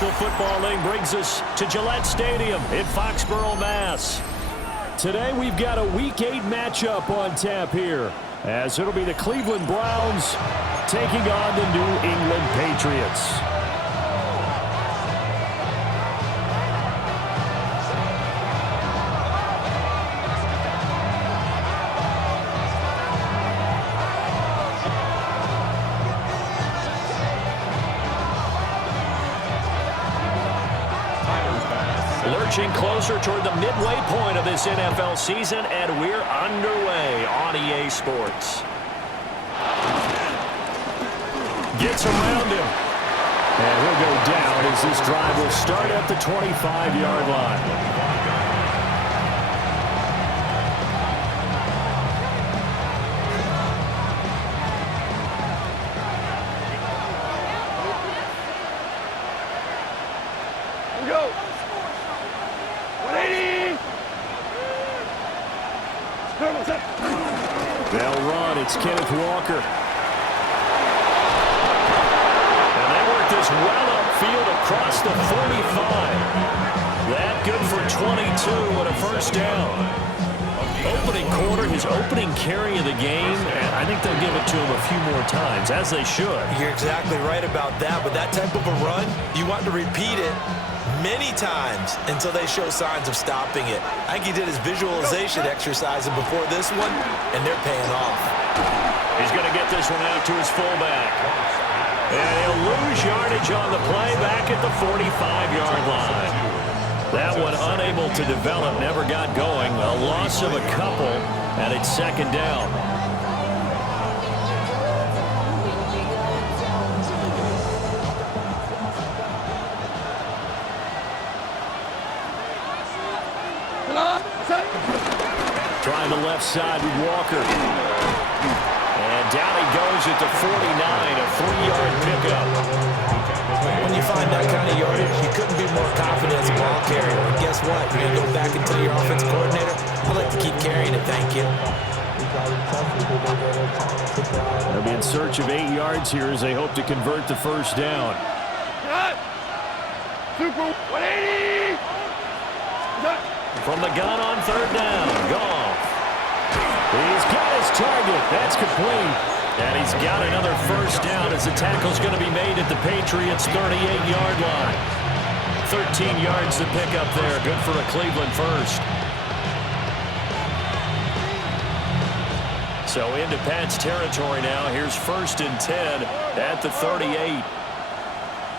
National Football League brings us to Gillette Stadium in Foxborough, Mass. Today we've got a Week 8 matchup on tap here, as it'll be the Cleveland Browns taking on the New England Patriots. Lurching closer toward the midway point of this NFL season, and we're underway on EA Sports. Gets around him. And he'll go down as this drive will start at the 25-yard line. They'll run. It's Kenneth Walker. And they work this well upfield across the 45. That good for 22 and a first down. Opening quarter, his opening carry of the game, and I think they'll give it to him a few more times, as they should. You're exactly right about that. But that type of a run, you want to repeat it many times until they show signs of stopping it. I think he did his visualization exercise before this one, and they're paying off. He's going to get this one out to his fullback. And he'll lose yardage on the play back at the 45-yard line. That one unable to develop, never got going. A loss of a couple, and it's second down. Trying the left side with Walker. And down he goes at the 49, a 3-yard pickup. When you find that kind of yardage, you couldn't be more confident as a ball carrier. And guess what? You're going to go back and tell your offensive coordinator, I'd like to keep carrying it, thank you. They'll be in search of 8 yards here as they hope to convert the first down. Super 180! From the gun on third down, Goff. He's got his target. That's complete. And he's got another first down as the tackle's going to be made at the Patriots' 38-yard line. 13 yards to pick up there. Good for a Cleveland first. So into Pat's territory now. Here's 1st and 10 at the 38.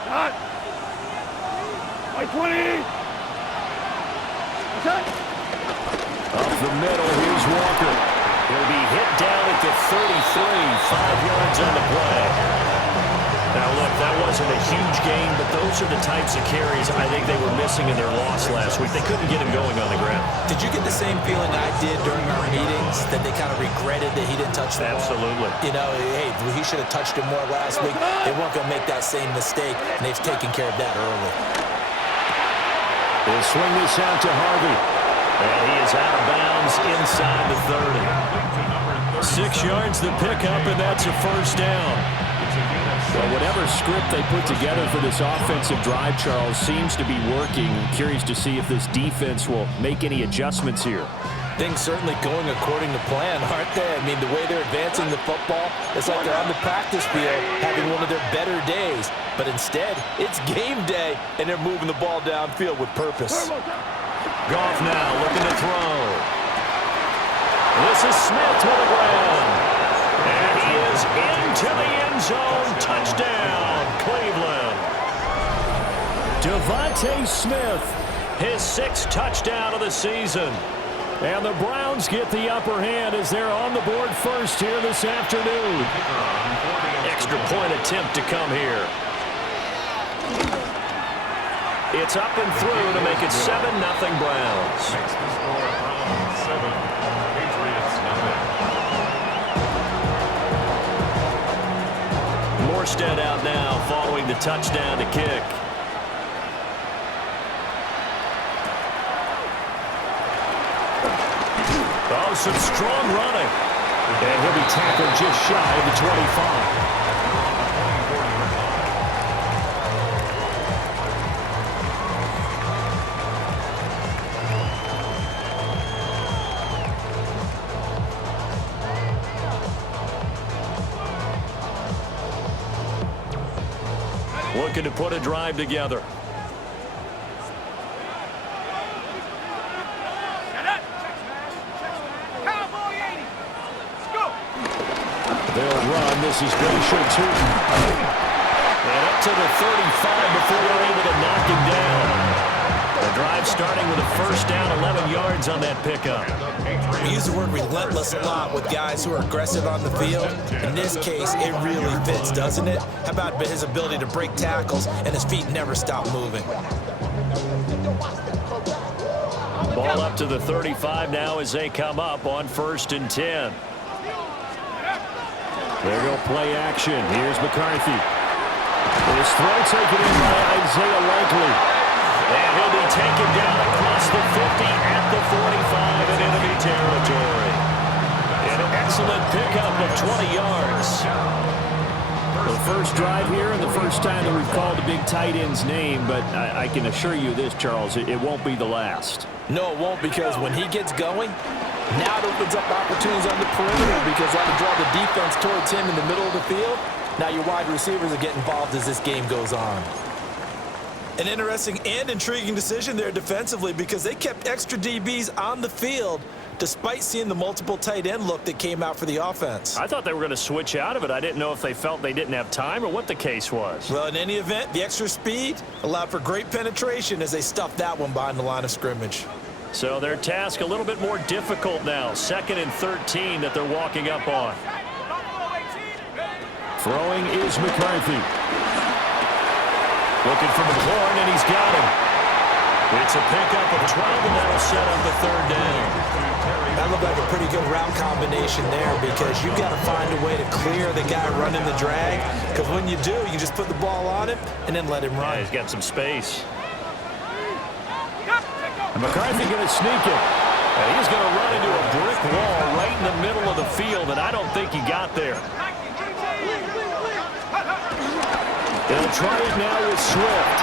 Hot. By 20. Up the middle, here's Walker. He'll be hit down at the 33, 5 yards on the play. Now, look, that wasn't a huge gain, but those are the types of carries I think they were missing in their loss last week. They couldn't get him going on the ground. Did you get the same feeling I did during our meetings, that they kind of regretted that he didn't touch the ball? Absolutely. You know, hey, he should have touched it more last week. They weren't going to make that same mistake, and they've taken care of that early. They'll swing this out to Harvey. And he is out of bounds inside the 30. 6 yards to pick up, and that's a first down. Well, whatever script they put together for this offensive drive, Charles, seems to be working. I'm curious to see if this defense will make any adjustments here. Things certainly going according to plan, aren't they? I mean, the way they're advancing the football, it's like they're on the practice field having one of their better days. But instead, it's game day, and they're moving the ball downfield with purpose. Goff now looking to throw. This is Smith to the ground. And he is into the end zone. Touchdown, Cleveland. Devontae Smith, his 6th touchdown of the season. And the Browns get the upper hand as they're on the board first here this afternoon. Extra point attempt to come here. It's up and through to make it 7-0 Browns. Morstead out now following the touchdown to kick. Oh, some strong running. And he'll be tackled just shy of the 25. looking to put a drive together. They'll run. This is Glacier Tootin. And up to the 35 before they're able to knock him down. The drive starting with a first down, 11 yards on that pickup. We use the word relentless a lot with guys who are aggressive on the field. In this case, it really fits, doesn't it? How about his ability to break tackles and his feet never stop moving? Ball up to the 35 now as they come up on 1st and 10. There go play action. Here's McCarthy. His throw taken in by Isaiah Likely. And he'll be taken down across the 50 at the 45 in enemy territory. An excellent pickup of 20 yards. The first drive here and the first time that we've called a big tight end's name, but I can assure you this, Charles, it won't be the last. No, it won't, because when he gets going, now it opens up opportunities on the perimeter because that'll draw the defense towards him in the middle of the field. Now your wide receivers will get involved as this game goes on. An interesting and intriguing decision there defensively because they kept extra DBs on the field despite seeing the multiple tight end look that came out for the offense. I thought they were going to switch out of it. I didn't know if they felt they didn't have time or what the case was. Well, in any event, the extra speed allowed for great penetration as they stuffed that one behind the line of scrimmage. So their task a little bit more difficult now. 2nd and 13 that they're walking up on. Throwing is McCarthy. Looking for McLaurin, and he's got him. It's a pickup of 12, and that'll set up the 3rd down. That looked like a pretty good route combination there because you've got to find a way to clear the guy running the drag, because when you do, you just put the ball on him and then let him run. Yeah, he's got some space. And McCarthy going to sneak it. And he's going to run into a brick wall right in the middle of the field, and I don't think he got there. They'll try it now with Swift.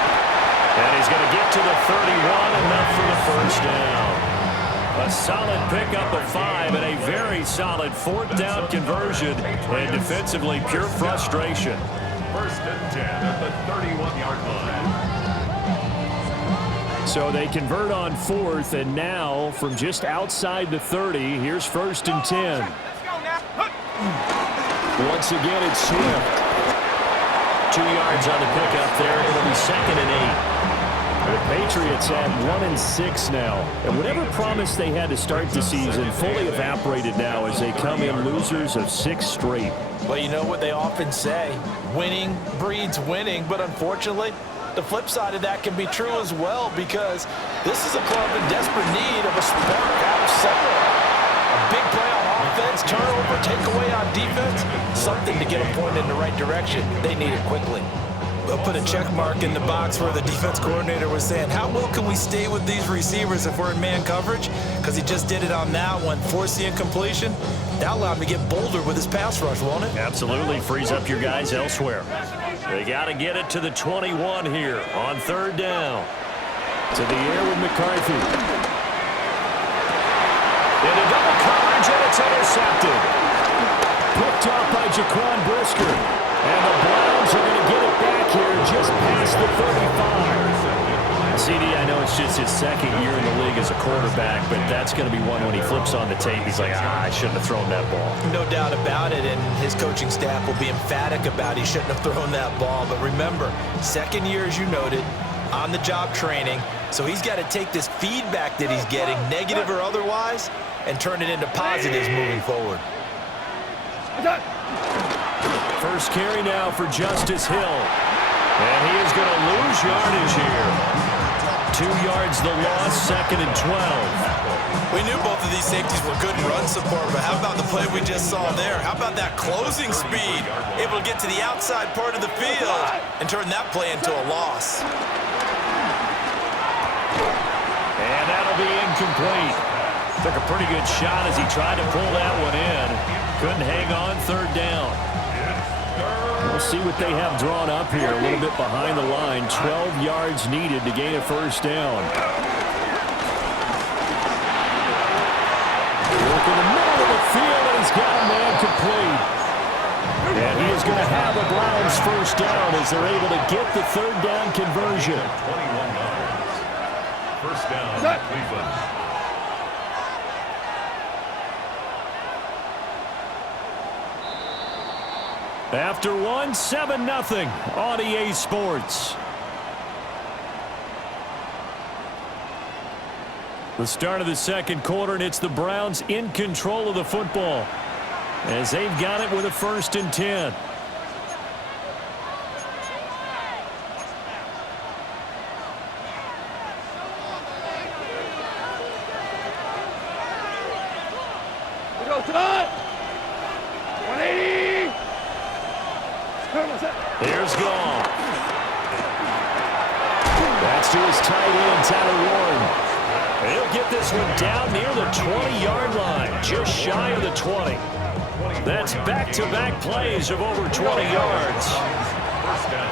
And he's going to get to the 31, enough for the first down. A solid pickup of 5 and a very solid 4th down conversion. And defensively, pure frustration. 1st and 10 at the 31-yard line. So they convert on 4th, and now from just outside the 30, here's 1st and 10. Once again, it's Swift. 2 yards on the pickup there. It'll be 2nd and 8. The Patriots at 1-6 now. And whatever promise they had to start the season fully evaporated now as they come in losers of 6 straight. Well, you know what they often say, winning breeds winning, but unfortunately, the flip side of that can be true as well because this is a club in desperate need of a spark out of somewhere. A big play on offense, turnover, takeaway on defense, something to get them pointed in the right direction. They need it quickly. We'll put a check mark in the box where the defense coordinator was saying, how well can we stay with these receivers if we're in man coverage? Because he just did it on that one, forcing incompletion. That allowed him to get bolder with his pass rush, won't it? Absolutely. Frees up your guys elsewhere. They got to get it to the 21 here on 3rd down. To the air with McCarthy. Into double coverage, and it's intercepted. Picked up by Jaquan Brisker. And the Browns are going to get it back here just past the 35. CD, I know it's just his 2nd year in the league as a quarterback, but that's going to be one when he flips on the tape. He's like, I shouldn't have thrown that ball. No doubt about it, and his coaching staff will be emphatic about he shouldn't have thrown that ball. But remember, 2nd year, as you noted, on-the-job training, so he's got to take this feedback that he's getting, negative or otherwise, and turn it into positives moving forward. First carry now for Justice Hill. And he is going to lose yardage here. 2 yards the loss, 2nd and 12. We knew both of these safeties were good in run support, but how about the play we just saw there? How about that closing speed? Able to get to the outside part of the field and turn that play into a loss. And that'll be incomplete. Took a pretty good shot as he tried to pull that one in. Couldn't hang on, 3rd down. We'll see what they have drawn up here. A little bit behind the line. 12 yards needed to gain a 1st down. Look in the middle of the field, and he's got a man complete. And he is going to have a Browns first down as they're able to get the third down conversion. 21 yards. First down, Cleveland. After one, 7-0 on EA Sports. The start of the second quarter, and it's the Browns in control of the football as they've got it with a 1st and 10. We go, Todd! 180! Here's Goff. That's to his tight end, Tyler Warren. He'll get this one down near the 20-yard line, just shy of the 20. That's back-to-back plays of over 20 yards. First down.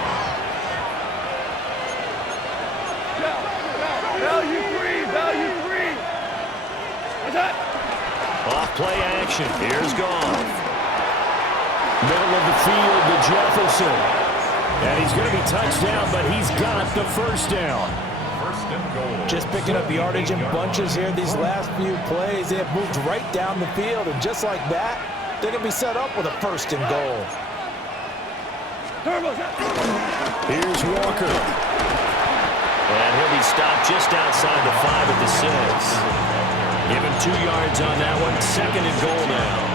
Value three! What's that? Off play action. Here's Goff. Middle of the field to Jefferson. And he's going to be touched down, but he's got the first down. First and goal. Just picking up yardage in bunches here these last few plays. They have moved right down the field, and just like that, they're going to be set up with a 1st and goal. Here's Walker. And he'll be stopped just outside the 5 at the 6. Give him 2 yards on that one. 2nd and goal now.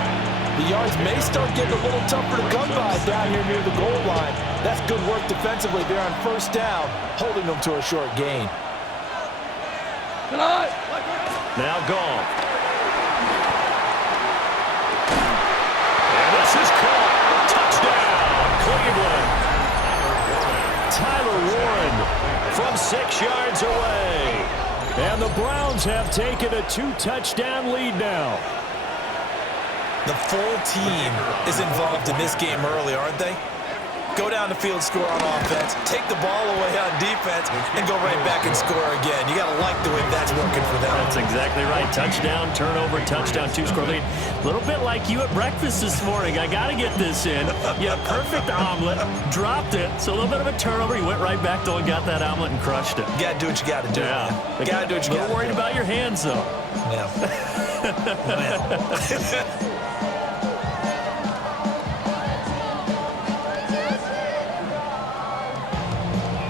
The yards may start getting a little tougher to come by down here near the goal line. That's good work defensively there on 1st down, holding them to a short gain. Now Goff. And this is caught. Touchdown, Cleveland. Tyler Warren from 6 yards away. And the Browns have taken a 2-touchdown lead now. The full team is involved in this game early, aren't they? Go down the field, score on offense, take the ball away on defense, and go right back and score again. You got to like the way that's working for them. That's exactly right. Touchdown, turnover, touchdown, 2-score lead. A little bit like you at breakfast this morning. I got to get this in. Yeah, perfect omelet, dropped it. So a little bit of a turnover. You went right back, though, and got that omelet and crushed it. You got to do what you got to do. Yeah. You got to do what you got to do. Worried about your hands, though. Yeah.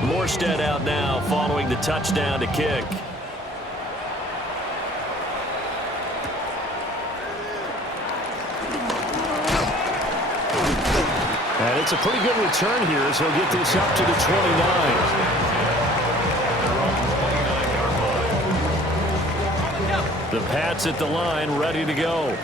Morstead out now following the touchdown to kick. And it's a pretty good return here as he'll get this up to the 29. The Pats at the line, ready to go.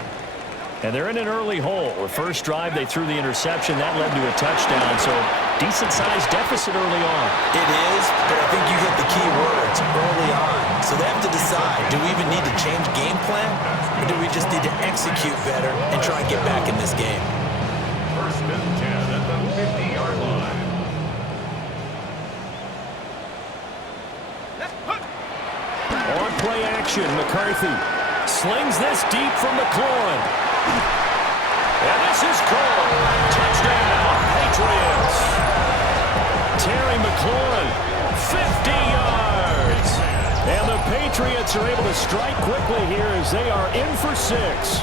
And they're in an early hole. The first drive, they threw the interception. That led to a touchdown, so decent-sized deficit early on. It is, but I think you hit the key words, early on. So they have to decide, do we even need to change game plan, or do we just need to execute better and try and get back in this game? First and 10 at the 50-yard line. On play action, McCarthy slings this deep from McLaurin. And this is caught. Touchdown, Patriots. Terry McLaurin, 50 yards. And the Patriots are able to strike quickly here as they are in for 6.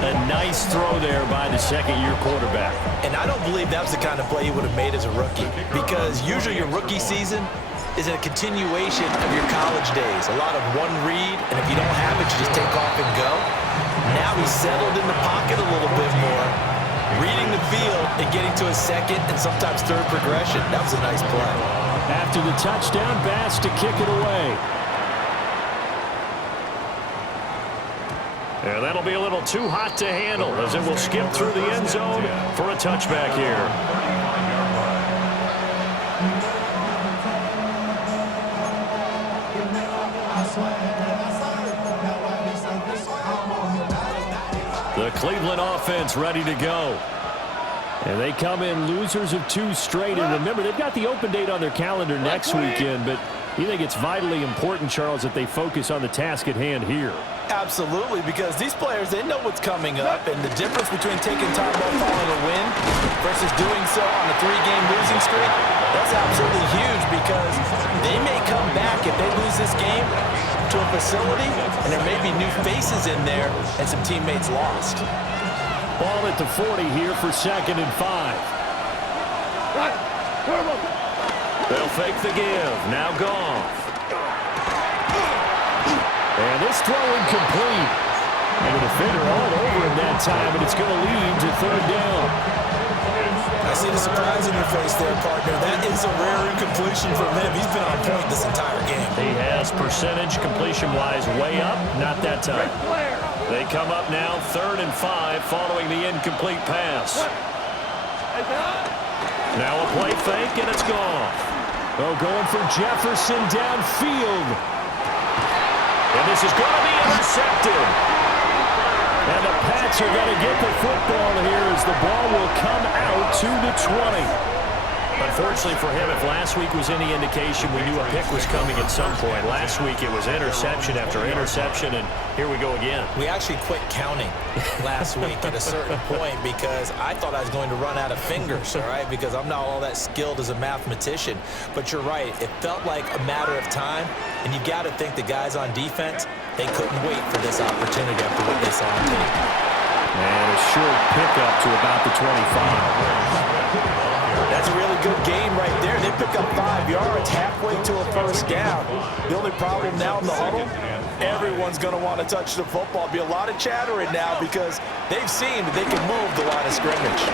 A nice throw there by the second-year quarterback. And I don't believe that was the kind of play he would have made as a rookie, because usually your rookie season is a continuation of your college days. A lot of one read, and if you don't have it, you just take off and go. Now he's settled in the pocket a little bit more, reading the field and getting to a second and sometimes third progression. That was a nice play. After the touchdown, Bass to kick it away. Yeah, that'll be a little too hot to handle as it will skip through the end zone for a touchback here. The Cleveland offense ready to go. And they come in losers of 2 straight. And remember, they've got the open date on their calendar next weekend, but You think it's vitally important, Charles, that they focus on the task at hand here? Absolutely, because these players, they know what's coming up, and the difference between taking time off following a win versus doing so on a 3-game losing streak, that's absolutely huge, because they may come back if they lose this game to a facility, and there may be new faces in there and some teammates lost. Ball at the 40 here for 2nd and 5. They'll fake the give. Now Goff. And this throw incomplete. And the defender all over him that time, and it's going to lead to 3rd down. I see the surprise in your face there, partner. That is a rare incompletion from him. He's been on point this entire game. He has percentage completion-wise way up. Not that time. They come up now 3rd and 5 following the incomplete pass. Now a play fake, and it's Goff. Oh, going for Jefferson downfield. And this is going to be intercepted. And the Pats are going to get the football here as the ball will come out to the 20. Unfortunately for him, if last week was any indication, we knew a pick was coming at some point. Last week it was interception after interception, and here we go again. We actually quit counting last week at a certain point because I thought I was going to run out of fingers, all right, because I'm not all that skilled as a mathematician. But you're right. It felt like a matter of time, and you got to think the guys on defense, they couldn't wait for this opportunity after what they saw on tape. And a short pickup to about the 25. That's a really good gain right there. They pick up 5 yards halfway to a 1st down. The only problem now in the huddle, everyone's going to want to touch the football. Be a lot of chattering now because they've seen that they can move the line of scrimmage.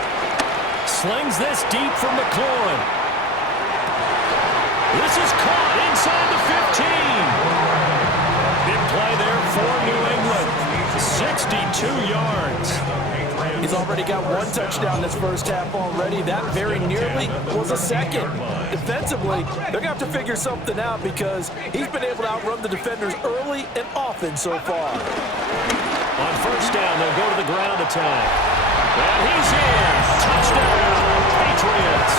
Slings this deep from McLaurin. This is caught inside the 15. Big play there for New England. 62 yards. He's already got 1 touchdown this first half already. That very nearly was a 2nd. Defensively, they're going to have to figure something out because he's been able to outrun the defenders early and often so far. On 1st down, they'll go to the ground attack. And he's in. Touchdown, Patriots.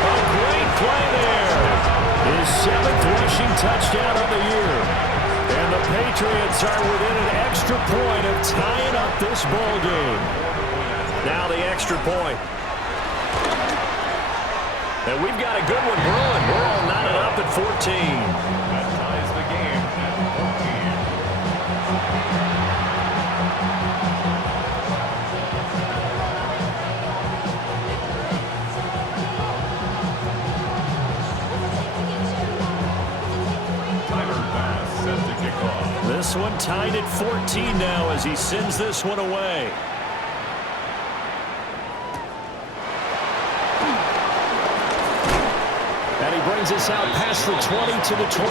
A great play there. His 7th rushing touchdown of the year. And the Patriots are within an extra point of tying up this ball game. Now the extra point. And we've got a good one brewing. We're all knotted up at 14. That ties the game This one tied at 14 now as he sends this one away. And he brings us out past the 20 to the 24.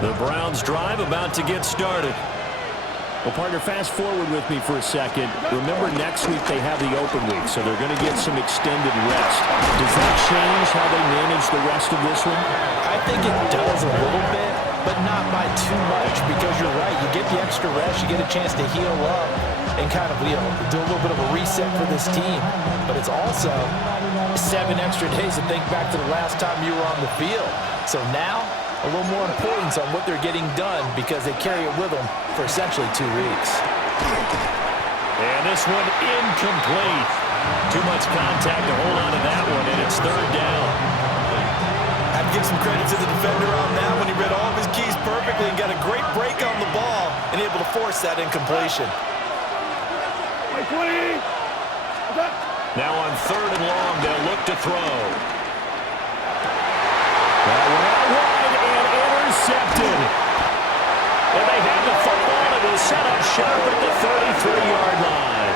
The Browns drive about to get started. Well, partner, fast forward with me for a second. Remember, next week they have the open week, so they're going to get some extended rest. Does that change how they manage the rest of this one? I think it does a little bit, but not by too much, because you're right. You get the extra rest, you get a chance to heal up and kind of, do a little bit of a reset for this team. But it's also 7 extra days to think back to the last time you were on the field. So now, a little more importance on what they're getting done because they carry it with them for essentially 2 weeks. And this one incomplete. Too much contact to hold on to that one, and it's 3rd down. I have to give some credit to the defender on that when he read all of his keys perfectly and got a great break on the ball and able to force that incompletion. Now on 3rd and long, they'll look to throw. That one out wide and intercepted. And they have the football and will set up sharp at the 33-yard line.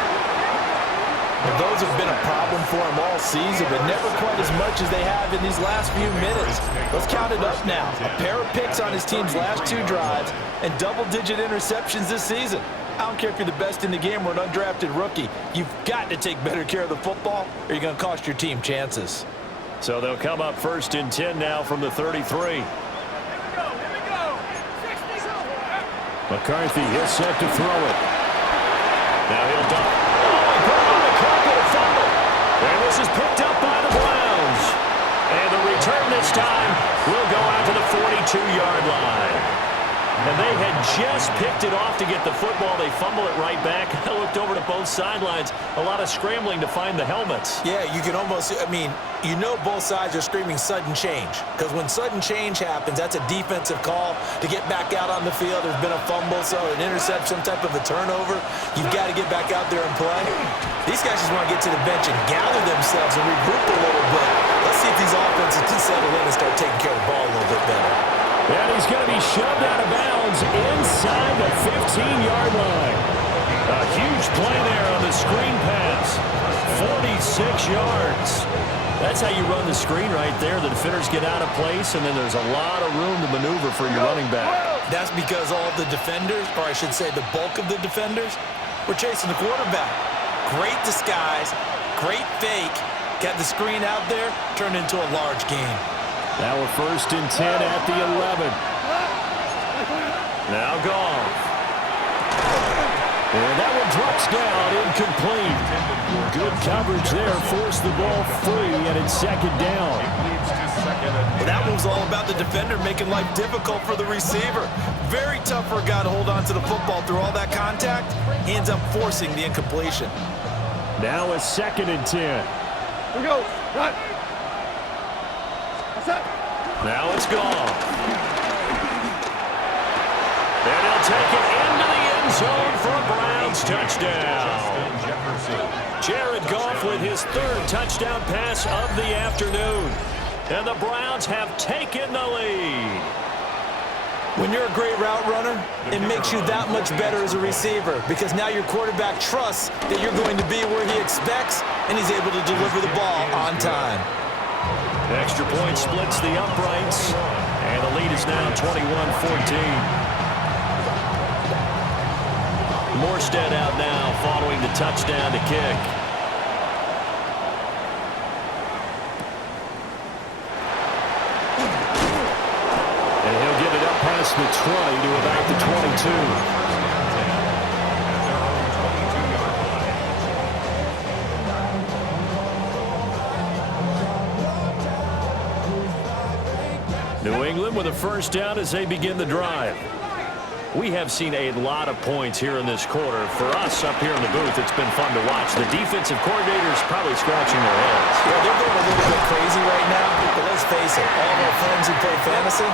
And those have been a problem for him all season, but never quite as much as they have in these last few minutes. Let's count it up now. A pair of picks on his team's last 2 drives and double-digit interceptions this season. I don't care if you're the best in the game or an undrafted rookie. You've got to take better care of the football or you're going to cost your team chances. So they'll come up 1st and 10 now from the 33. McCarthy is set to throw it. Now he'll dump. Oh, he put it on the carpet, a fumble. And this is picked up by the Browns. And the return this time will go out to the 42-yard line. And they had just picked it off to get the football. They fumble it right back. I looked over to both sidelines. A lot of scrambling to find the helmets. Yeah, you can almost, I mean, you know both sides are screaming sudden change. Because when sudden change happens, that's a defensive call to get back out on the field. There's been a fumble, so an interception, some type of a turnover. You've got to get back out there and play. These guys just want to get to the bench and gather themselves and regroup a little bit. Let's see if these offenses can settle in and start taking care of the ball a little bit better. And he's going to be shoved out of bounds inside the 15-yard line. A huge play there on the screen pass. 46 yards. That's how you run the screen right there. The defenders get out of place, and then there's a lot of room to maneuver for your running back. That's because all the defenders, or I should say the bulk of the defenders, were chasing the quarterback. Great disguise, great fake. Got the screen out there, turned into a large game. Now we're 1st and 10 at the 11. Now Goff. And that one drops down, incomplete. Good coverage there, forced the ball free, and it's 2nd down. Well, that one was all about the defender making life difficult for the receiver. Very tough for a guy to hold on to the football through all that contact. He ends up forcing the incompletion. Now a 2nd and 10. Here we go. Run. Now it's gone. And he'll take it into the end zone for a Browns touchdown. Jared Goff with his 3rd touchdown pass of the afternoon. And the Browns have taken the lead. When you're a great route runner, it makes you that much better as a receiver because now your quarterback trusts that you're going to be where he expects, and he's able to deliver the ball on time. Extra point splits the uprights, and the lead is now 21-14. Morstead out now following the touchdown to kick. And he'll get it up past the 20 to about the 22. New England with a 1st down as they begin the drive. We have seen a lot of points here in this quarter. For us up here in the booth, it's been fun to watch. The defensive coordinators probably scratching their heads. Yeah, they're going a little bit crazy right now, but let's face it, all of our friends who play fantasy,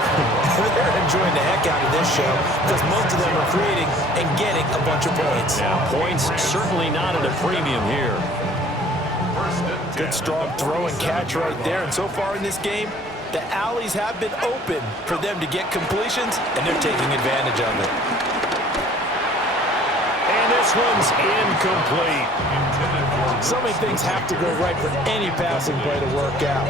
they're enjoying the heck out of this show because most of them are creating and getting a bunch of points. Yeah, points certainly not at a premium here. Good strong throw and catch right there, and so far in this game, the alleys have been open for them to get completions, and they're taking advantage of it. And this one's incomplete. So many things have to go right for any passing play to work out.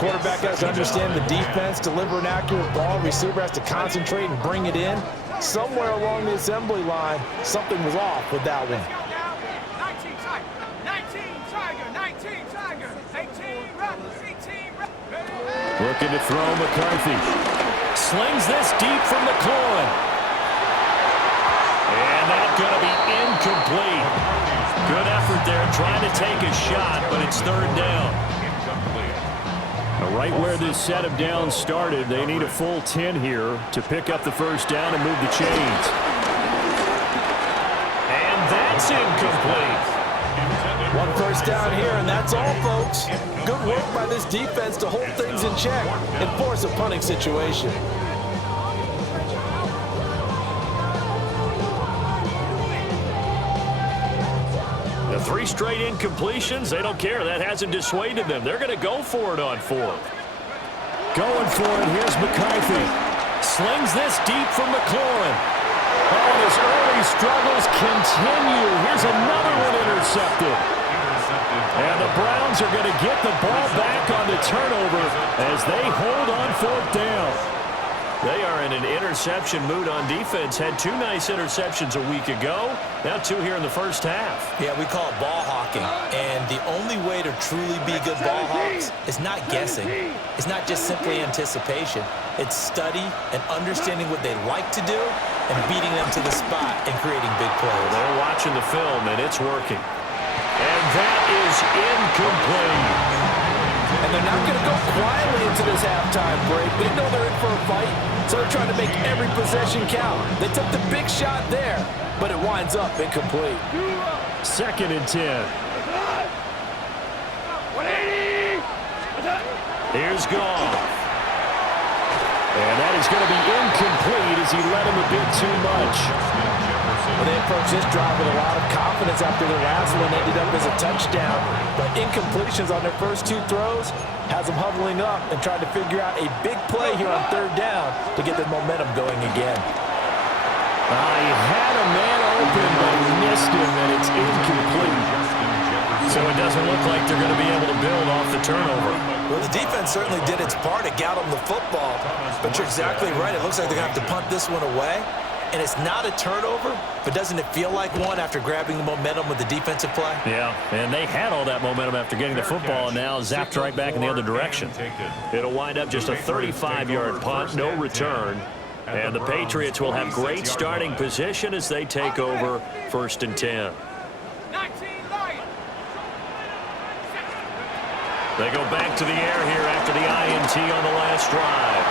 Quarterback has to understand the defense, deliver an accurate ball. Receiver has to concentrate and bring it in. Somewhere along the assembly line, something was off with that one. 19 Tiger, 19 Tiger, 18 run, 18 run. Looking to throw McCarthy. Slings this deep from the McLaurin. And that's going to be incomplete. Good effort there trying to take a shot, but it's 3rd down. Now, right where this set of downs started, they need a full 10 here to pick up the 1st down and move the chains. And that's incomplete. 1 1st down here, and that's all, folks. Good work by this defense to hold things in check and force a punting situation. The 3 straight incompletions, they don't care. That hasn't dissuaded them. They're going to go for it on 4th. Going for it, here's McCarthy. Slings this deep from McLaurin. Oh, his early struggles continue. Here's another one intercepted. And the Browns are going to get the ball back on the turnover as they hold on 4th down. They are in an interception mood on defense. Had 2 nice interceptions a week ago. Now 2 here in the 1st half. Yeah, we call it ball hawking. And the only way to truly be good ball hawks is not guessing. It's not just simply anticipation. It's study and understanding what they like to do and beating them to the spot and creating big plays. They're watching the film, and it's working. And that is incomplete. And they're not going to go quietly into this halftime break. They know they're in for a fight, so they're trying to make every possession count. They took the big shot there, but it winds up incomplete. 2nd and 10. 180. Here's Goff. And that is going to be incomplete as he led him a bit too much. Well, they approached this drive with a lot of confidence after their last one ended up as a touchdown. But incompletions on their first 2 throws has them huddling up and trying to figure out a big play here on 3rd down to get their momentum going again. He had a man open, but he missed him, and it's incomplete. So it doesn't look like they're going to be able to build off the turnover. Well, the defense certainly did its part to get them the football. But you're exactly right. It looks like they're going to have to punt this one away. And it's not a turnover, but doesn't it feel like one after grabbing the momentum with the defensive play? Yeah, and they had all that momentum after getting the football, and now zapped right back in the other direction. It'll wind up just a 35-yard punt, no return. And the Patriots will have great starting position as they take over 1st and 10. 19 Lions. They go back to the air here after the INT on the last drive.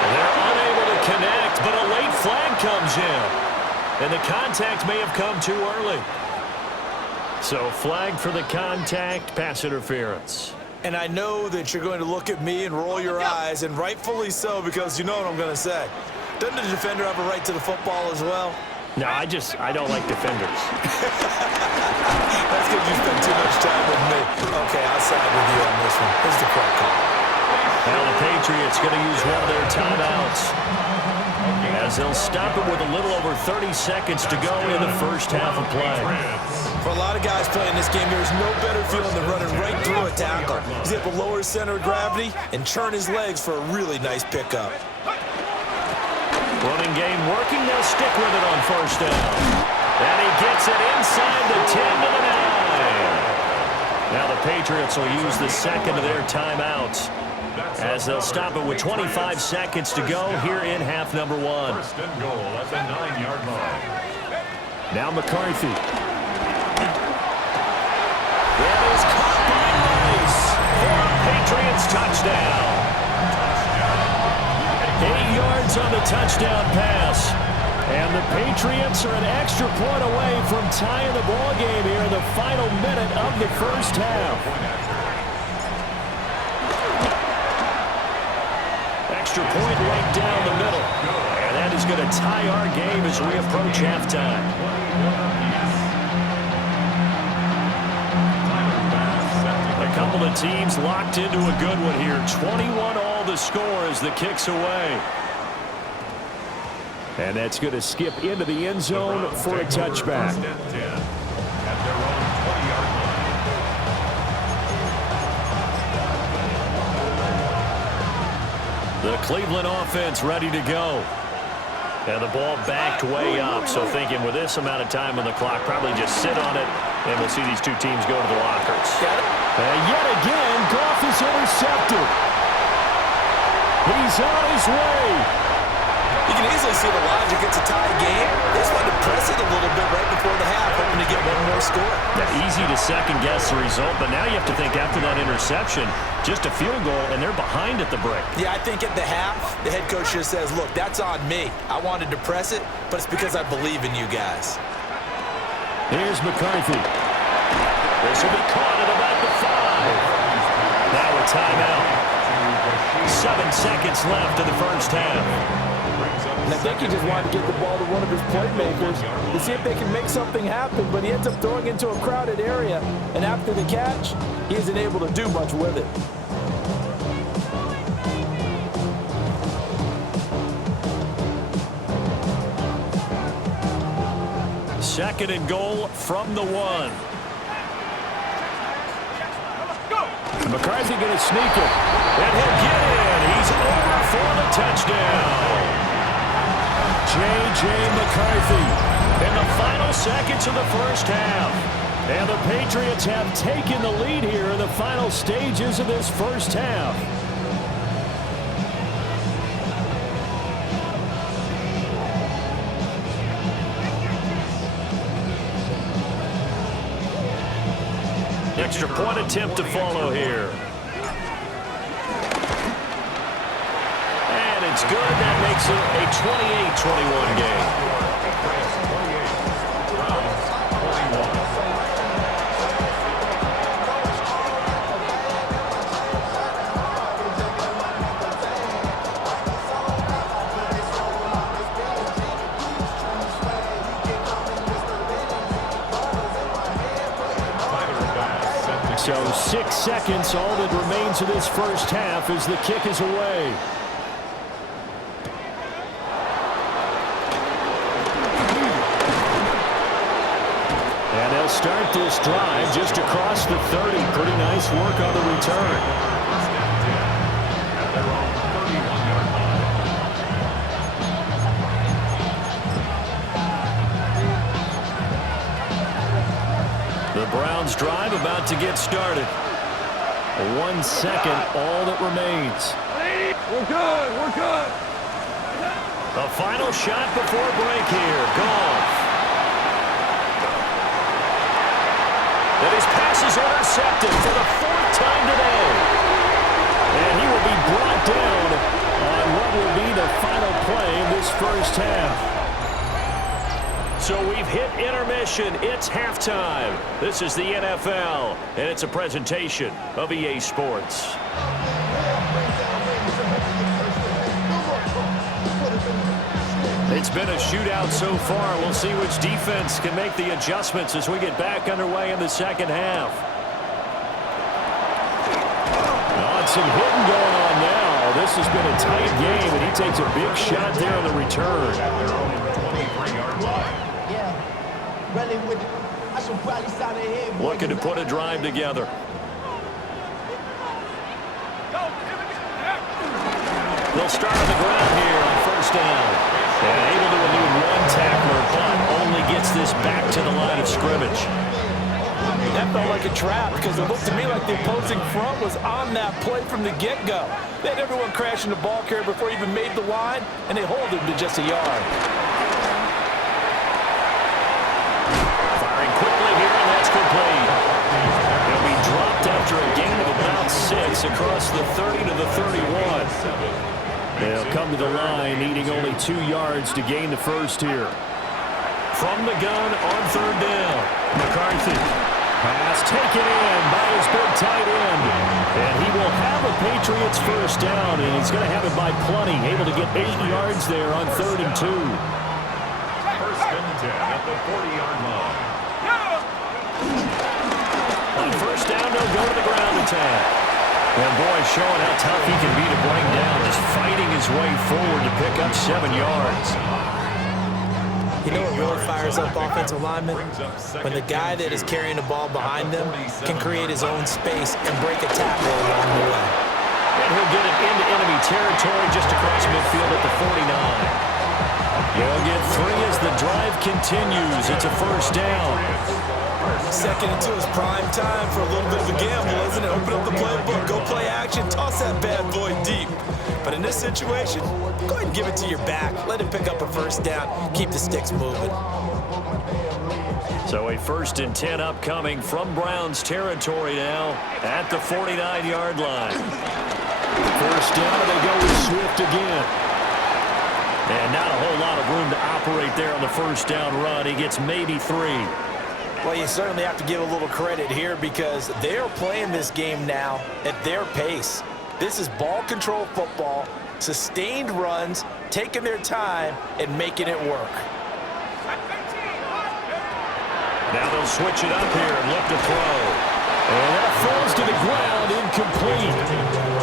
And they're unable to connect, but a late flag comes in. And the contact may have come too early. So flag for the contact, pass interference. And I know that you're going to look at me and roll your eyes, and rightfully so, because you know what I'm going to say. Doesn't the defender have a right to the football as well? No, I don't like defenders. That's because you spend too much time with me. Okay, I'll side with you on this one. Here's the correct call. Now the Patriots going to use one of their timeouts, as they'll stop it with a little over 30 seconds to go in the first half of play. For a lot of guys playing this game, there's no better feeling than running right through a tackle. He's able to lower his center of gravity and turn his legs for a really nice pickup. Running game working, they'll stick with it on 1st down. And he gets it inside the 10 to the 9. Now the Patriots will use the 2nd of their timeouts, as they'll stop it with 25 seconds to go here in half number 1. 1st and goal at the 9-yard line. Now McCarthy. That is caught by Rice for a Patriots touchdown. 8 yards on the touchdown pass. And the Patriots are an extra point away from tying the ball game here in the final minute of the first half. Extra point right down the middle. And that is going to tie our game as we approach halftime. A couple of teams locked into a good one here. 21 all the score as the kick's away. And that's going to skip into the end zone for a touchback. 1st and 10 at their own 20-yard line. The Cleveland offense ready to go. And the ball backed way up. So thinking with this amount of time on the clock, probably just sit on it, and we'll see these two teams go to the lockers. And yet again, Goff is intercepted. He's on his way. You can easily see the logic. It's a tie game. They just wanted to press it a little bit right before the half, hoping to get one more score. Yeah, easy to second-guess the result, but now you have to think after that interception, just a field goal, and they're behind at the break. Yeah, I think at the half, the head coach just says, look, that's on me. I wanted to press it, but it's because I believe in you guys. Here's McCarthy. This will be caught at about the 5. Now a timeout. 7 seconds left in the first half. And I think he just wanted to get the ball to one of his playmakers to see if they can make something happen, but he ends up throwing into a crowded area, and after the catch, he isn't able to do much with it. Second and goal from the 1. McCarthy going to sneak it, and he'll get in. He's over for the touchdown. J.J. McCarthy in the final seconds of the first half. And the Patriots have taken the lead here in the final stages of this first half. Extra point attempt to follow here. And it's good. That makes it a 28-21 game. So 6 seconds, all that remains of this first half as the kick is away. And they'll start this drive just across the 30. Pretty nice work on the return. The Browns drive about to get started. 1 second, all that remains. We're good. We're good. A final shot before break here. Goff. And his pass is intercepted for the 4th time today. And he will be brought down on what will be the final play of this first half. So we've hit intermission. It's halftime. This is the NFL, and it's a presentation of EA Sports. It's been a shootout so far. We'll see which defense can make the adjustments as we get back underway in the second half. Some hitting going on now. This has been a tight game, and he takes a big shot there on the return. Looking to put a drive together. They'll start on the ground here on first down. And able to elude one tackler, but only gets this back to the line of scrimmage. That felt like a trap because it looked to me like the opposing front was on that play from the get-go. They had everyone crashing the ball carrier before he even made the line, and they hold him to just a yard. Firing quickly here, and that's complete. He'll be dropped after a gain of about 6 across the 30 to the 31. They'll come to the line, needing only 2 yards to gain the first here. From the gun on third down, McCarthy. Pass taken in by his big tight end. And he will have a Patriots first down, and he's going to have it by plenty. Able to get 8 yards there on 3rd and 2. First and 10 at the 40-yard line. On first down, they'll go to the ground attack. And boy, showing how tough he can be to bring down, just fighting his way forward to pick up 7 yards. You know what really fires up offensive linemen? When the guy that is carrying the ball behind them can create his own space and break a tackle along the way. And he'll get it into enemy territory just across midfield at the 49. He'll get 3 as the drive continues. It's a first down. Second into his prime time for a little bit of a gamble, isn't it? Open up the playbook, go play action, toss that bad boy deep. But in this situation, go ahead and give it to your back. Let him pick up a first down. Keep the sticks moving. So a 1st and 10 upcoming from Browns territory now at the 49-yard line. First down, they go with Swift again. And not a whole lot of room to operate there on the first down run. He gets maybe 3. Well, you certainly have to give a little credit here because they are playing this game now at their pace. This is ball control football, sustained runs, taking their time, and making it work. Now they'll switch it up here and look to throw. And that falls to the ground, incomplete.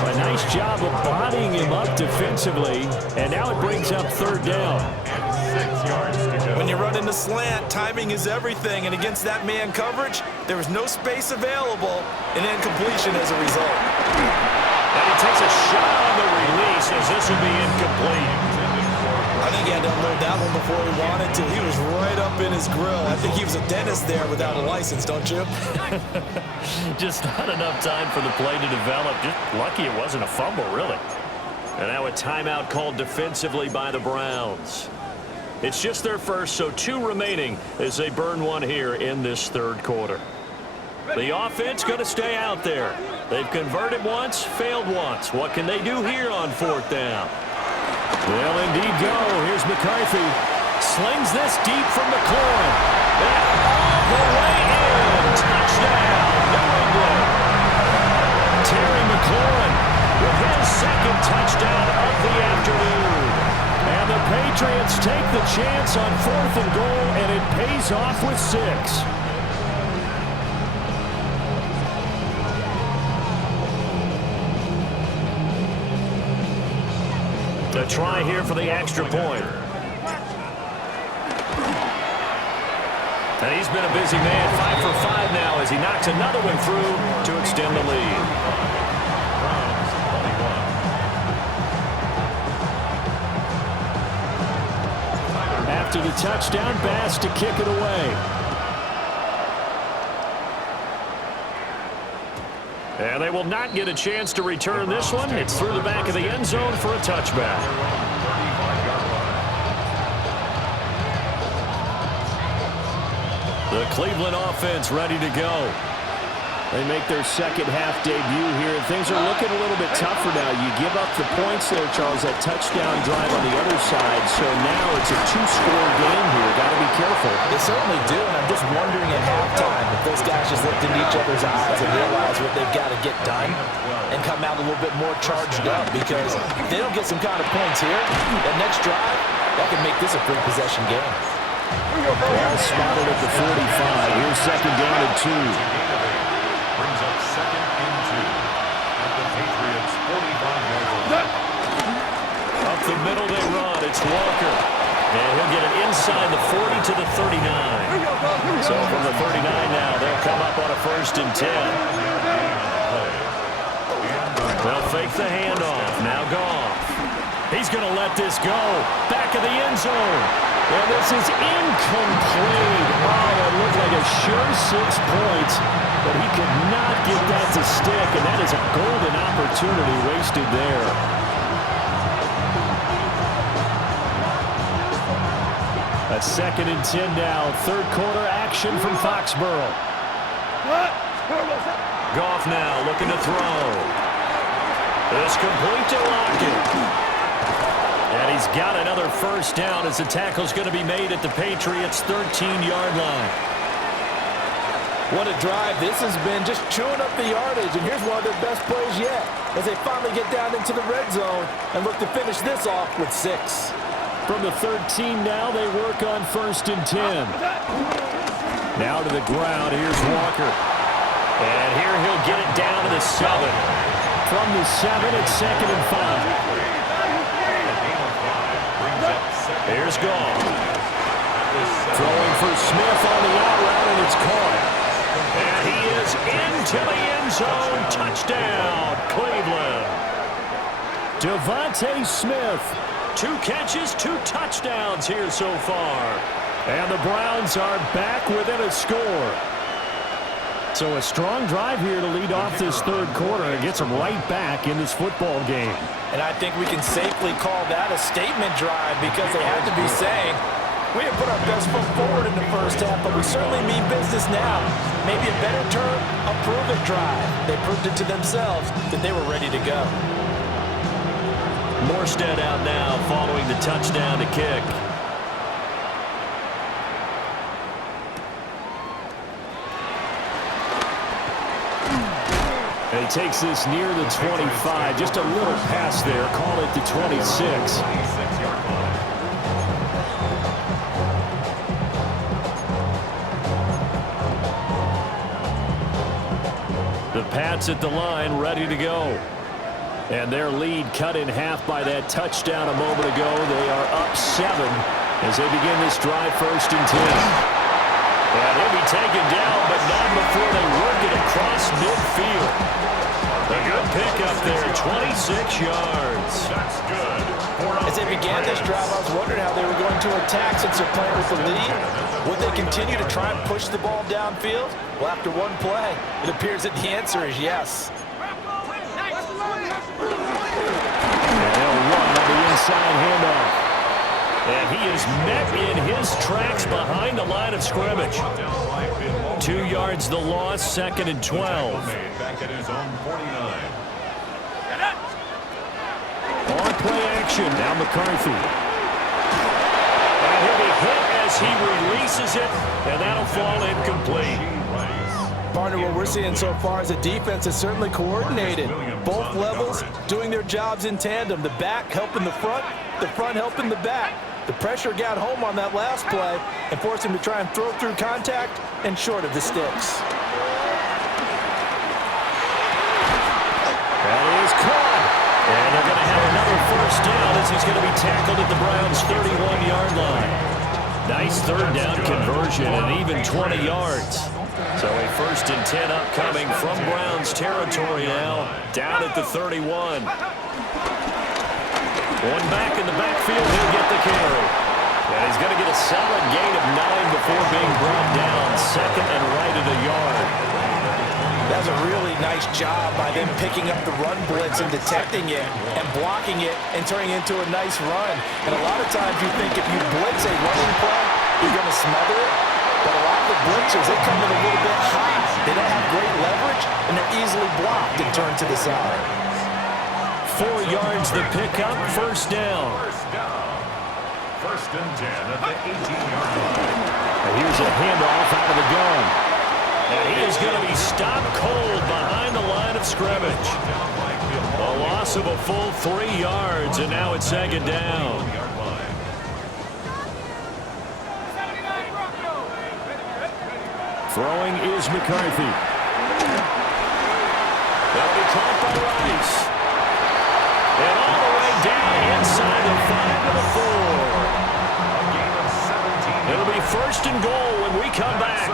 A nice job of bodying him up defensively, and now it brings up 3rd down. And 6 yards to go. When you run in the slant, timing is everything, and against that man coverage, there was no space available, and incompletion as a result. And he takes a shot on the release as this will be incomplete. I think he had to unload that one before he wanted to. He was right up in his grill. I think he was a dentist there without a license, don't you? Just not enough time for the play to develop. Just lucky it wasn't a fumble, really. And now a timeout called defensively by the Browns. It's just their first, so 2 remaining as they burn one here in this 3rd quarter. The offense going to stay out there. They've converted once, failed once. What can they do here on 4th down? They'll indeed go. Here's McCarthy. Slings this deep from McLaurin. And all the way in. Touchdown, New England. Terry McLaurin with his 2nd touchdown of the afternoon. And the Patriots take the chance on 4th and goal, and it pays off with 6. A try here for the extra point. And he's been a busy man, 5 for 5 now as he knocks another one through to extend the lead. After the touchdown, Bass to kick it away. And they will not get a chance to return this one. It's through the back of the end zone for a touchback. The Cleveland offense ready to go. They make their 2nd half debut here. Things are looking a little bit tougher now. You give up the points there, Charles, that touchdown drive on the other side. So now it's a 2-score game here. Got to be careful. They certainly do, and I'm just wondering at halftime if those guys just looked into each other's eyes and realize what they've got to get done and come out a little bit more charged up, because if they don't get some kind of points here, that next drive, that could make this a 3-possession game. Ball spotted at the 45. Here's 2nd down and 2. Brings up 2nd and 2 at the Patriots' 45-yard line. Up the middle they run. It's Walker. And he'll get it inside the 40 to the 39. So from the 39 now, they'll come up on a 1st and 10. They'll fake the handoff. Now Goff. He's going to let this go. Back of the end zone. And this is incomplete. Oh, it looked like a sure 6 points, but he could not get that to stick, and that is a golden opportunity wasted there. A 2nd and 10 now. 3rd quarter action from Foxborough. Goff now looking to throw. It's complete to Lockett. And he's got another 1st down as the tackle's going to be made at the Patriots' 13-yard line. What a drive this has been, just chewing up the yardage. And here's one of their best plays yet as they finally get down into the red zone and look to finish this off with 6. From the 13 now, they work on 1st and 10. Now to the ground. Here's Walker. And here he'll get it down to the 7. From the 7, it's 2nd and 5. Here's Goff. Throwing for Smith on the out route, and it's caught. And he is into the end zone. Touchdown, Cleveland. Devontae Smith. 2 catches, 2 touchdowns here so far. And the Browns are back within a score. So a strong drive here to lead off this 3rd quarter and gets them right back in this football game. And I think we can safely call that a statement drive, because they had to be saying, we have put our best foot forward in the 1st half, but we certainly mean business now. Maybe a better term, a prove-it drive. They proved it to themselves that they were ready to go. Morstead out now following the touchdown to kick. And he takes this near the 25. Just a little pass there. Call it the 26. The Pats at the line, ready to go. And their lead cut in half by that touchdown a moment ago. They are up 7 as they begin this drive, 1st and 10. And he'll be taken down, but not before they work it across midfield. A good pickup there, 26 yards. That's good. As they began this drive, I was wondering how they were going to attack since they're playing with the lead. Would they continue to try and push the ball downfield? Well, after one play, it appears that the answer is yes. And they'll run on the inside handoff. And he is met in his tracks behind the line of scrimmage. 2 yards the loss, 2nd and 12. Back at his own 49. On play action, now McCarthy. And he'll be hit as he releases it, and that'll fall incomplete. Partner, what we're seeing so far is the defense is certainly coordinated. Both levels doing their jobs in tandem. The back helping the front helping the back. The pressure got home on that last play and forced him to try and throw through contact and short of the sticks. That is caught. And they're going to have another first down as he's going to be tackled at the Browns' 31-yard line. Nice third down conversion and even 20 yards. So a 1st and 10 upcoming from Browns territory now, down at the 31. One back in the backfield, he'll get the carry. And he's going to get a solid gain of 9 before being brought down, 2nd and right at a yard. That was a really nice job by them picking up the run blitz and detecting it and blocking it and turning it into a nice run. And a lot of times you think if you blitz a running play, you're going to smother it. But a lot of the blitzers, they come in a little bit high. They don't have great leverage, and they're easily blocked and turned to the side. 4 yards the pickup, first down. 1st and 10 at the 18-yard line. And here's a handoff out of the gun. And he is going to be stopped cold behind the line of scrimmage. A loss of a full 3 yards, and now it's 2nd down. Throwing is McCarthy. That'll be caught by Rice. And all the way down inside the 5 to the 4. It'll be 1st and goal when we come back.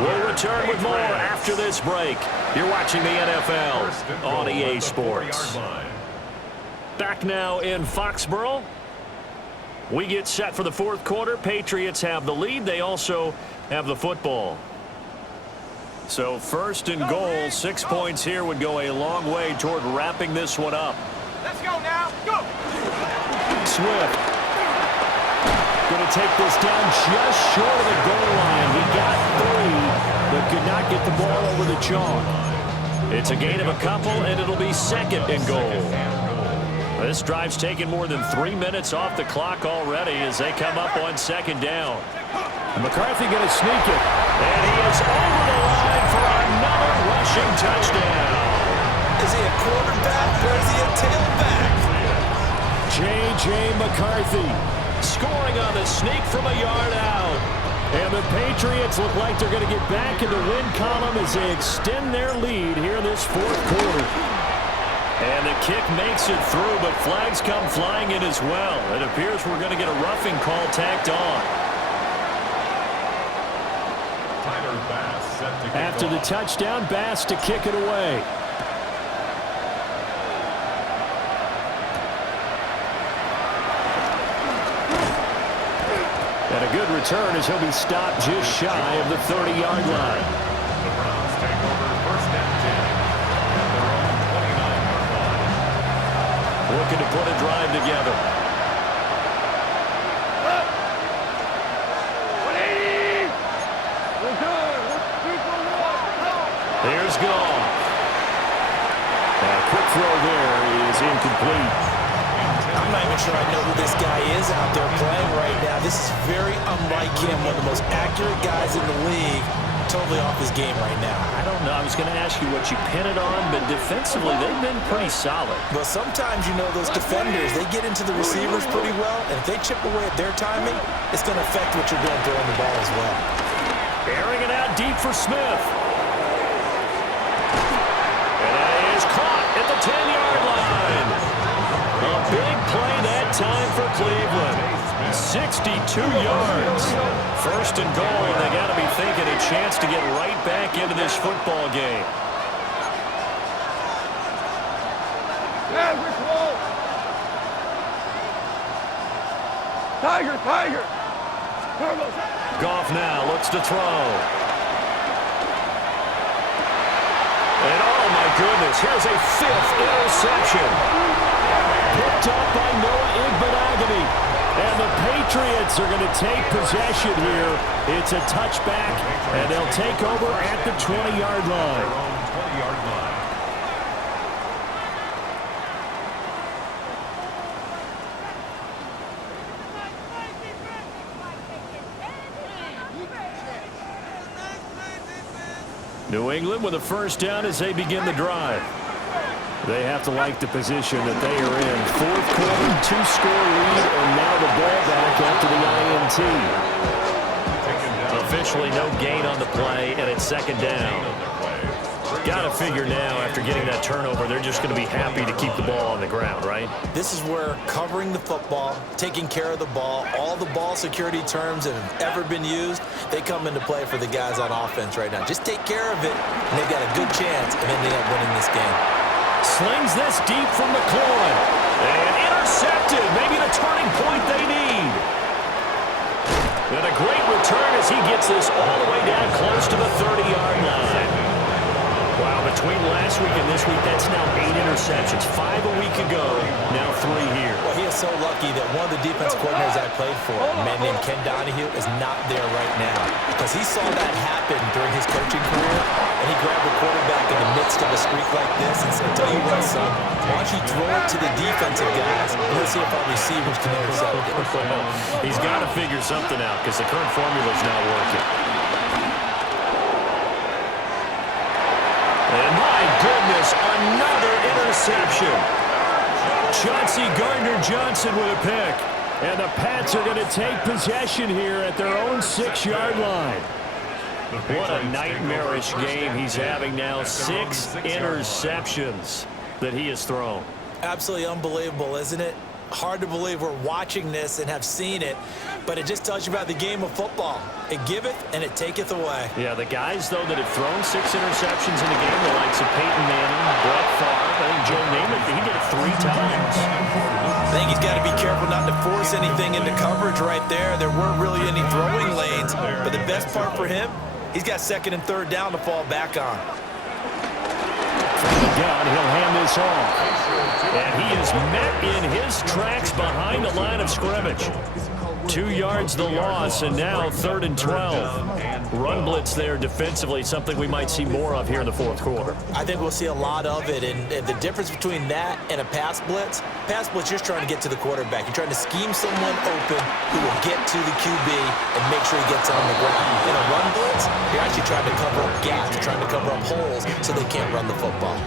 We'll return with more after this break. You're watching the NFL on EA Sports. Back now in Foxborough. We get set for the 4th quarter. Patriots have the lead. They also have the football. So 1st and goal, 6 points here would go a long way toward wrapping this one up. Let's go now. Go. Swift. Going to take this down just short of the goal line. He got 3, but could not get the ball over the chalk. It's a gain of a couple, and it'll be 2nd and goal. This drive's taken more than 3 minutes off the clock already as they come up on 2nd down. McCarthy going to sneak it. And he is over the line for another rushing touchdown. Is he a quarterback or is he a tailback? J.J. McCarthy scoring on the sneak from a yard out. And the Patriots look like they're going to get back in the win column as they extend their lead here in this 4th quarter. And the kick makes it through, but flags come flying in as well. It appears we're going to get a roughing call tacked on. After the touchdown, Bass to kick it away. And a good return as he'll be stopped just shy of the 30-yard line. The Browns take over 1st and 10 at their own 29-yard line. Looking to put a drive together. There's Goff. A quick throw there is incomplete. I'm not even sure I know who this guy is out there playing right now. This is very unlike him, one of the most accurate guys in the league. Totally off his game right now. I don't know. I was going to ask you what you pin it on, but defensively they've been pretty solid. But sometimes, you know, those defenders, they get into the receivers pretty well, and if they chip away at their timing, it's going to affect what you're doing throwing the ball as well. Airing it out deep for Smith. Is caught at the 10-yard line. A big play that time for Cleveland. 62 yards. 1st and goal, and they got to be thinking a chance to get right back into this football game. Yeah, we're close. Tiger, Tiger. Goff now looks to throw. And oh my goodness, here's a 5th interception. Picked up by Noah Igbenogany. And the Patriots are going to take possession here. It's a touchback, and they'll take over at the 20-yard line. 20-yard line. New England with a first down as they begin the drive. They have to like the position that they are in. Fourth quarter, 2-score lead, and now the ball back after the INT. Officially no gain on the play, and it's second down. Got to figure now, after getting that turnover, they're just going to be happy to keep the ball on the ground, right? This is where covering the football, taking care of the ball, all the ball security terms that have ever been used, they come into play for the guys on offense right now. Just take care of it, and they've got a good chance of ending up winning this game. Slings this deep from McLaurin. And intercepted. Maybe the turning point they need. And a great return as he gets this all the way down close to the 30-yard line. Wow, between last week and this week, that's now 8 interceptions. 5 a week ago, now 3 here. Well, he is so lucky that one of the defense coordinators I played for, a man named Ken Donahue, is not there right now. Because he saw that happen during his coaching career, and he grabbed the quarterback in the midst of a streak like this and said, tell you what, son, why don't you throw it to the defensive guys, and let's see if our receivers can intercept it. He's got to figure something out because the current formula is not working. And my goodness, another interception. Chauncey Gardner-Johnson with a pick. And the Pats are going to take possession here at their own 6-yard line. What a nightmarish game he's having now. 6 interceptions that he has thrown. Absolutely unbelievable, isn't it? Hard to believe we're watching this and have seen it, but it just tells you about the game of football. It giveth and it taketh away. Yeah, the guys, though, that have thrown 6 interceptions in a game, the likes of Peyton Manning, Brett Favre, I think Joe Namath, he did it 3 times. I think he's got to be careful not to force anything into coverage right there. There weren't really any throwing lanes, but the best part for him, he's got 2nd and 3rd down to fall back on. Down, he'll hand this off. And he is met in his tracks behind the line of scrimmage. 2 yards the loss, and now 3rd and 12. Run blitz there defensively, something we might see more of here in the 4th quarter. I think we'll see a lot of it, and the difference between that and a pass blitz, you're just trying to get to the quarterback. You're trying to scheme someone open who will get to the QB and make sure he gets on the ground. In a run blitz, you're actually trying to cover up gaps, you're trying to cover up holes so they can't run the football.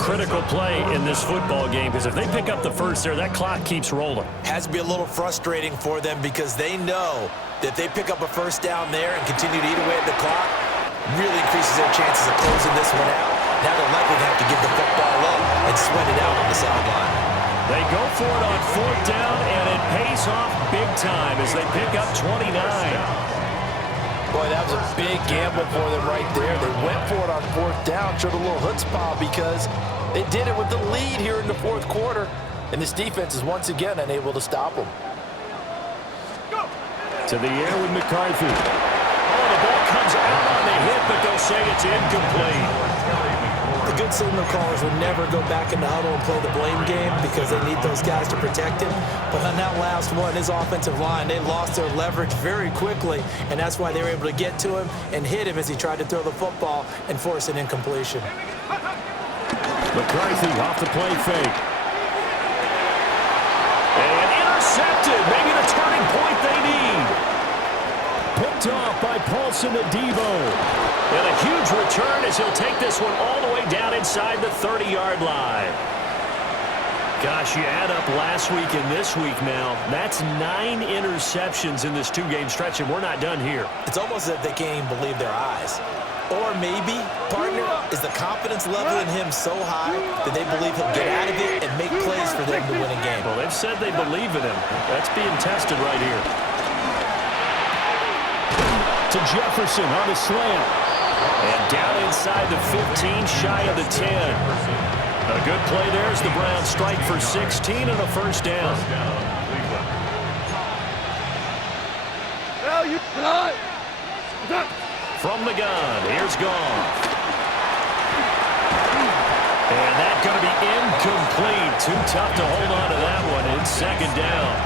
Critical play in this football game, because if they pick up the first there, that clock keeps rolling. Has to be a little frustrating for them because they know that if they pick up a first down there and continue to eat away at the clock, really increases their chances of closing this one out. Now they're likely to have to give the football up and sweat it out on the sideline. They go for it on 4th down, and it pays off big time as they pick up 29. Boy, that was a big gamble for them right there. They went for it on 4th down, showed a little chutzpah because they did it with the lead here in the 4th quarter, and this defense is once again unable to stop them. To the air with McCarthy. Oh, the ball comes out on the hit, but they'll say it's incomplete. The good signal callers will never go back in the huddle and play the blame game because they need those guys to protect him. But on that last one, his offensive line, they lost their leverage very quickly, and that's why they were able to get to him and hit him as he tried to throw the football and force an incompletion. McCarthy off the play fake. And intercepted. Maybe the turning point they need. Picked off by Paulson Adebo. And a huge return as he'll take this one all the way down inside the 30-yard line. Gosh, you add up last week and this week now. That's 9 interceptions in this 2-game stretch, and we're not done here. It's almost as if they can't even believe their eyes. Or maybe, partner, is the confidence level in him so high that they believe he'll get out of it and make plays for them to win a game. Well, they've said they believe in him. That's being tested right here. To Jefferson on the slant. And down inside the 15, shy of the 10. A good play there as the Browns strike for 16 and a first down. From the gun, here's Goff. And that's going to be incomplete. Too tough to hold on to that one. It's second down.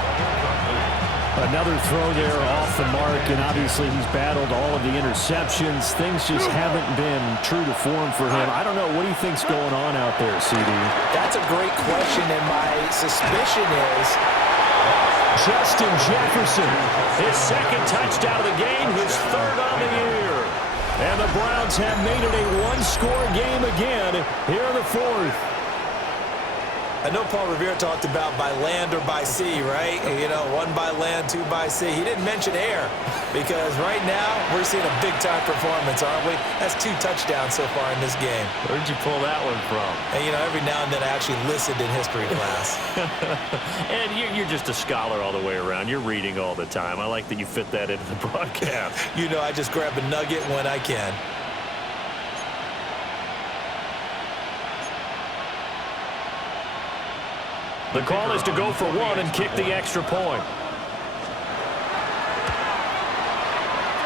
Another throw there off the mark, and obviously he's battled all of the interceptions. Things just haven't been true to form for him. I don't know. What do you think's going on out there, CD? That's a great question, and my suspicion is Justin Jefferson, his second touchdown of the game, his third on the year. And the Browns have made it a one-score game again here in the fourth. I know Paul Revere talked about by land or by sea, right? You know, one by land, two by sea. He didn't mention air because right now we're seeing a big-time performance, aren't we? That's 2 touchdowns so far in this game. Where'd you pull that one from? And, you know, every now and then I actually listened in history class. And you're just a scholar all the way around. You're reading all the time. I like that you fit that into the broadcast. You know, I just grab a nugget when I can. The call is to go for one and kick the extra point.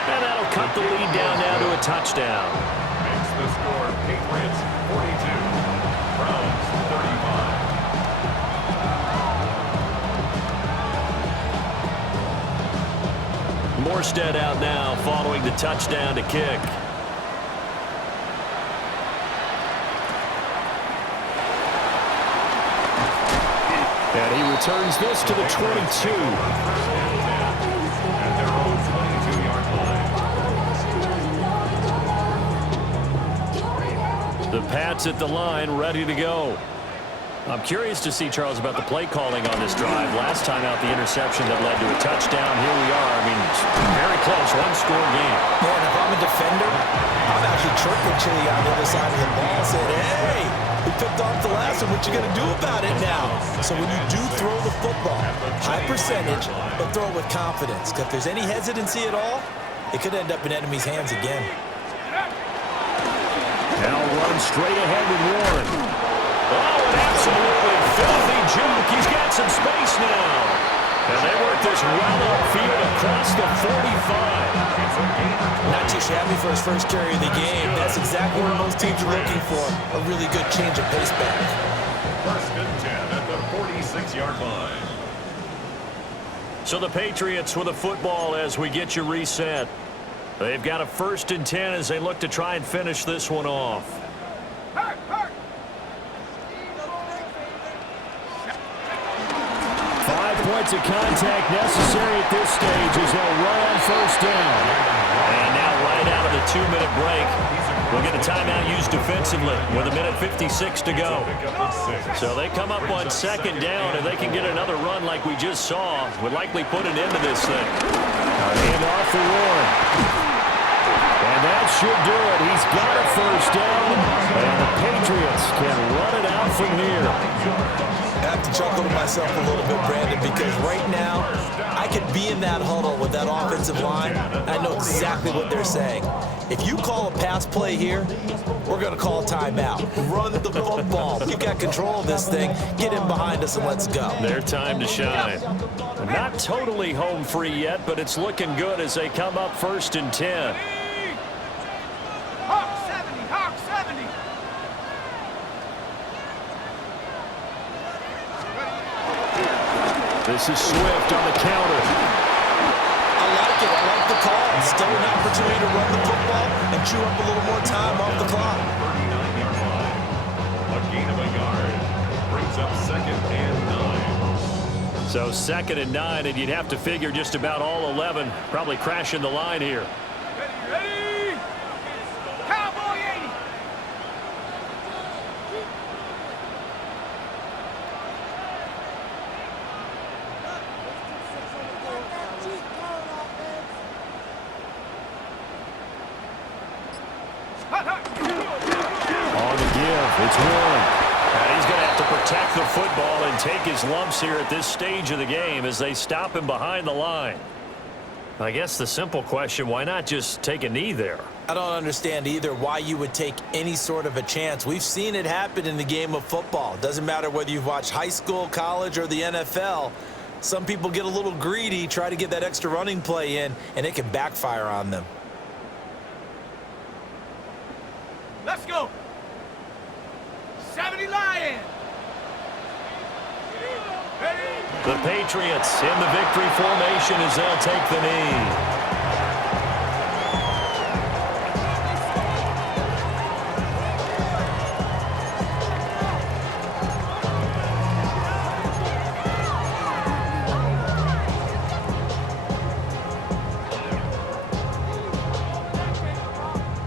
And that'll cut the lead down now to a touchdown. Makes the score Patriots 42, Browns 35. Morstead out now following the touchdown to kick. And he returns this to the 22. At their own 22-yard line. The Pats at the line, ready to go. I'm curious to see, Charles, about the play calling on this drive. Last time out, the interception that led to a touchdown. Here we are. I mean, very close, one-score game. Man, if I'm a defender, I'm actually chirping Chili on the other side of the ball, saying, hey, we picked off the last one. What you going to do about it now? So when you do throw the football, high percentage, but throw it with confidence. Because if there's any hesitancy at all, it could end up in enemy's hands again. Now run straight ahead with Warren. Oh, an absolutely filthy juke. He's got some space now. And they work this well upfield across the 45. Not too shabby for his first carry of the game. That's exactly what most teams are looking for. A really good change of pace back. First and 10 at the 46-yard line. So the Patriots with the football as we get you reset. They've got a first and 10 as they look to try and finish this one off. 5 points of contact necessary at this stage as they'll run on first down. And now right out of the 2-minute break, we'll get a timeout used defensively with 1:56 to go. So they come up on second down, and they can get another run like we just saw. Would likely put an end to this thing. Hand off for Warren. And that should do it. He's got a first down, and the Patriots can run it out from here. I have to chuckle to myself a little bit, Brandon, because right now I could be in that huddle with that offensive line. I know exactly what they're saying. If you call a pass play here, we're going to call a timeout. Run the football. You've got control of this thing. Get in behind us and let's go. Their time to shine. Not totally home free yet, but it's looking good as they come up first and 10. Hawk 70, Hawk 70. This is Swift on the counter. I like it. I like the call. Still an opportunity to run the football and chew up a little more time off the clock. 39-yard line. A gain of a yard. Brings up second and 9. So second and 9, and you'd have to figure just about all 11 probably crashing the line here. Ready? Cowboy 80. On the give, it's Warren. And he's going to have to protect the football and take his lumps here at this stage of the game as they stop him behind the line. I guess the simple question, why not just take a knee there? I don't understand either why you would take any sort of a chance. We've seen it happen in the game of football. Doesn't matter whether you've watched high school, college, or the NFL. Some people get a little greedy, try to get that extra running play in, and it can backfire on them. Let's go. 70 Lions. Ready? The Patriots in the victory formation as they'll take the knee.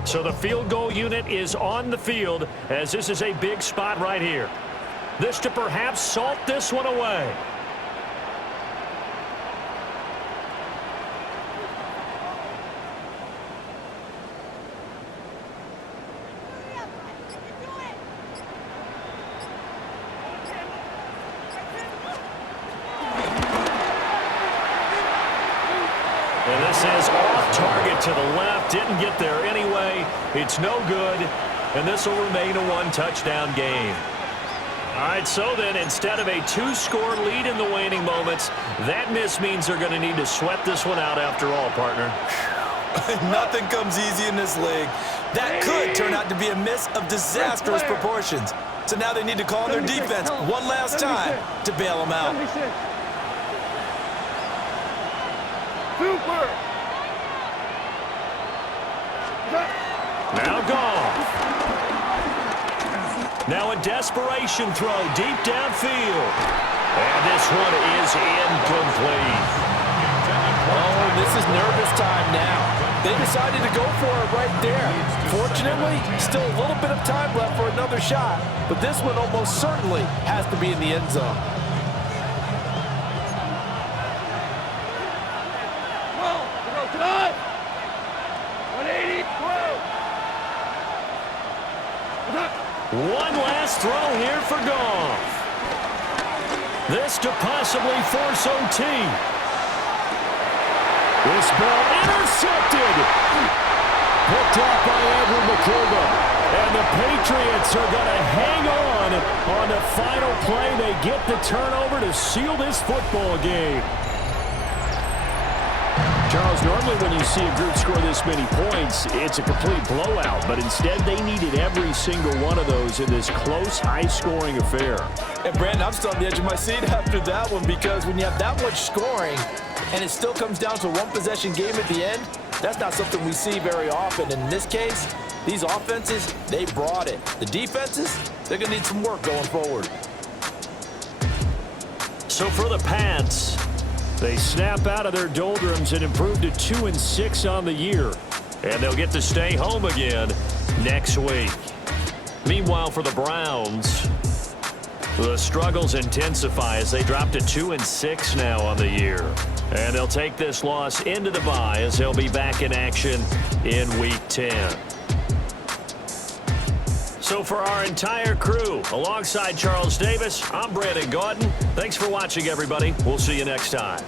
So the field goal unit is on the field as this is a big spot right here. This to perhaps salt this one away. And this is off target to the left. Didn't get there anyway. It's no good. And this will remain a one-touchdown game. All right, so then instead of a two-score lead in the waning moments, that miss means they're going to need to sweat this one out after all, partner. Nothing comes easy in this league. That could turn out to be a miss of disastrous proportions. So now they need to call on their defense one last time to bail them out. Super! Now Goff. Now a desperation throw deep downfield. And this one is incomplete. Oh, this is nervous time now. They decided to go for it right there. Fortunately, still a little bit of time left for another shot, but this one almost certainly has to be in the end zone. Tonight! 180, One last throw here for Goff. This to possibly force OT. This ball intercepted. Picked off by Andrew McCullough. And the Patriots are going to hang on the final play. They get the turnover to seal this football game. Charles, normally when you see a group score this many points, it's a complete blowout. But instead, they needed every single one of those in this close, high-scoring affair. And, Brandon, I'm still on the edge of my seat after that one because when you have that much scoring and it still comes down to one-possession game at the end, that's not something we see very often. And in this case, these offenses, they brought it. The defenses, they're going to need some work going forward. So for the Pats, they snap out of their doldrums and improve to 2-6 on the year. And they'll get to stay home again next week. Meanwhile, for the Browns, the struggles intensify as they drop to 2-6 now on the year. And they'll take this loss into the bye as they'll be back in action in Week 10. So for our entire crew, alongside Charles Davis, I'm Brandon Gaudin. Thanks for watching, everybody. We'll see you next time.